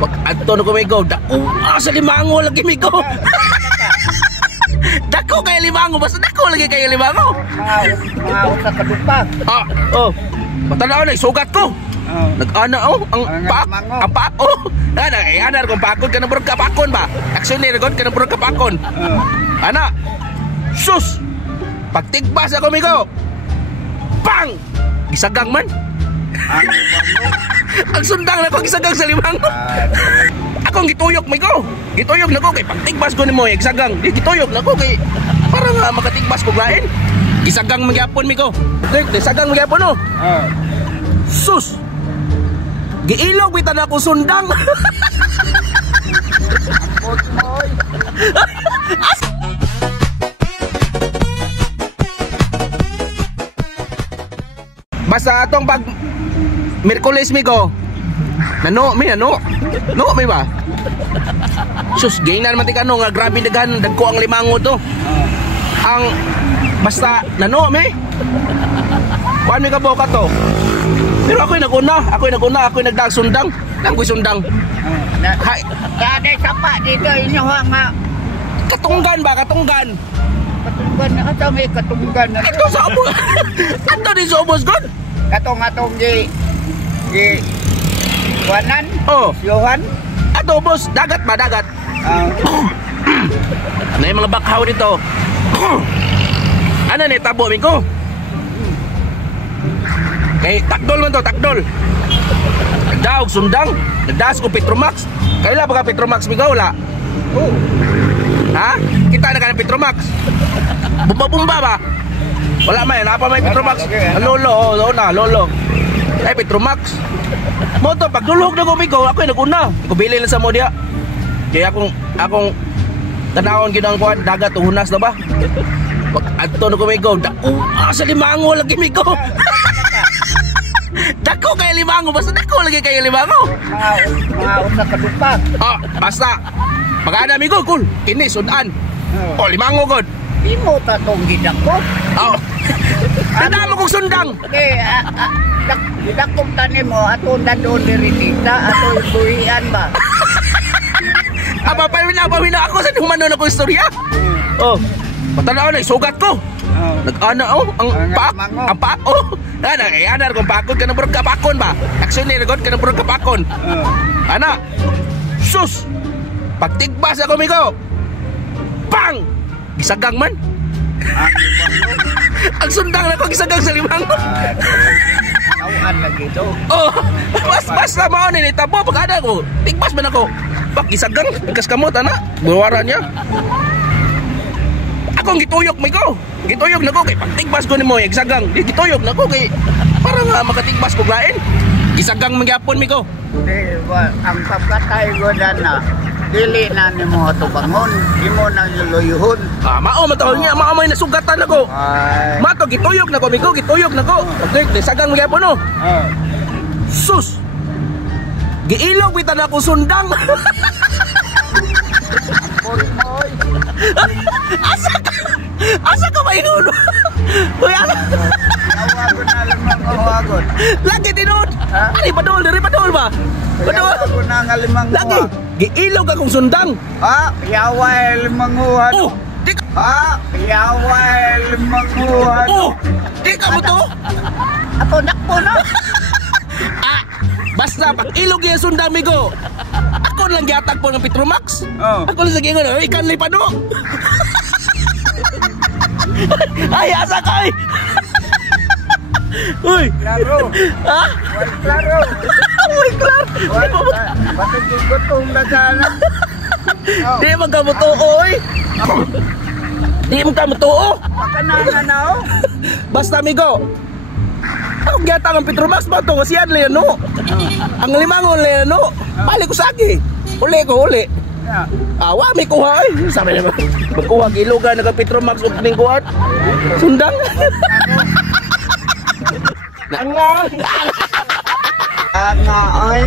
Wag adto na ko migo. Dako sa limango lagi migo. Dako kay limango, basta dako lagi kay limango. Mga usa ka dupa. Matanaw na sugat ko. Nag-ana ang paak. Anar kung pakon ka na burog kapakon ba? Aksyoner ko ka na burog kapakon. Ana. Sus. Pagtigbas ako migo. Bang! Gisagang man. Ang sundang na ko gisagang sa limango. Akong gituyok migo. Gituyok na ko kay pagtigbas ko nimo gisagang. Di gituyok na ko kay para nga makatigbas ko lain. Gisagang magyapon migo. Gisagang magyapon no. Sus. Giilog bitan ako sundang. Basta atong pag Miyerkules migo. No mi ba? Sus, gay na naman tikano nga grabe daghan dagko ang limango to. Ang basta nano mi. Kuan mi ka boka to. Pero ako'y naguna, ako'y nagdagsundang. Ako'y sundang. Hay, Kada sapa dito inyo nga. Katunggan ba, katunggan? Katunggan na ata may katunggan na. Ito sa ubos. Ato din sa ubos god. Katong gi Wanan? Yohan? Ato ubos, dagat ba, dagat? Ano yung mga bakhaw dito? Ano ni tabo mi ko? Kay takdol man to, takdol. Nagdaog sundang, nagdaas ko Petromax. Kaila ba ka Petromax mi wala? Ha? Kita na ka ng Petromax. Bumba-bumba ba? Wala man, apa may Petromax? Lolo, lolo. Ay Petromax. Mo to pagdulog na ko migo, ako naguna. Ko bili lang sa mo dia. Kaya akong tanawon gid ang kuan dagat uhunas na ba? Pag adto na ko migo, dako sa limango lagi migo. Dako kay limango, basta dako lagi kay limango. Mga usa ka dupa. Basta pag-ana migo, cool. Kini sudan. Limango god. Di mo ta tong gidako. Tanda mo kong sundang. Gidakong tanim mo ato na doon diritita ato buhian ba. Pamina ako sa humano na ko istorya. Matanaw na sugat ko. Nag-ana ang paak. Anar kung pakon ka na burog kapakon ba? Aksyoner ko ka na burog kapakon. Ana. Sus. Pagtigbas ako migo. Bang! Gisagang man. Ang sundang na ko gisagang sa limango. Awan lagi to. Basta mao ni tabo pag ada ko. Tigbas man ako. Bak gisagang kas kamot ana. Buwaran niya. Akong gituyok migo. Gituyok na ko kay pagtigbas ko nimo gisagang. Di gituyok na ko kay para nga makatigbas ko lain. Gisagang magyapon migo. Di ba ang pagkatay ko na dili na nimo ato bangon, imo nang luluyuhon. Mao matahol niya, mao may nasugatan ako. Mato gituyok na ko migo, gituyok na ko. Okay, sagang magyapon no. Sus. Giilog bitan ako sundang. Asa ka ba inuno? Uy, Awagon na lang mga awagon. Lagi dinun. Ari padol ba? Padol. Awagon na nga limang lagi. Giilog akong sundang. Yaway limang uwan. Di ka. Yaway limang uwan. Di ka mo to? Ato nakpo na. Basta pag ilog yung sundang migo. Ako lang giatag po ng Petromax. Ako lang sa gingon, ikan li pa no. Ay, asa ka ay. Uy. Klaro. Klaro. Uy, klaro. Bakit yung gutong na sana? Di mo ka mo to, oy. Di mo ka mo to, Baka na o. Basta, amigo. Ako gata ng Petromax ba ito? Kasi yan, Leano. Ang limangon, Leano. Balik ko sa akin. Uli. Awa, may kuha eh. Sabi naman, magkuha kilugan ng Petromax o kining kuha. Sundang. Nga, oy.